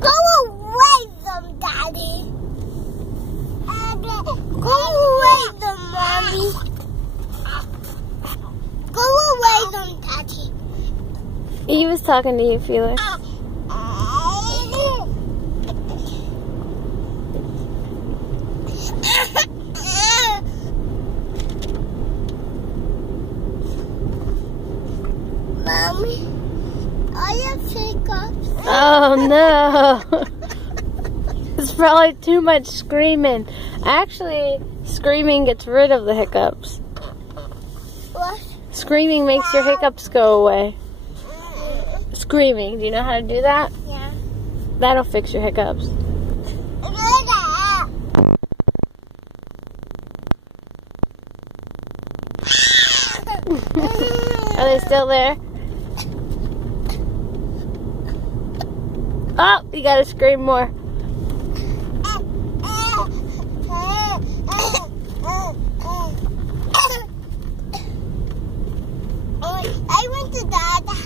Go away from Daddy. Go away from Mommy. Go away from Daddy. He was talking to you, Felix. Mommy, I have hiccups. Oh no! It's probably too much screaming. Actually, screaming gets rid of the hiccups. What? Screaming makes your hiccups go away. Screaming, do you know how to do that? Yeah. That'll fix your hiccups. Are they still there? Oh, you gotta scream more. I went to Dad's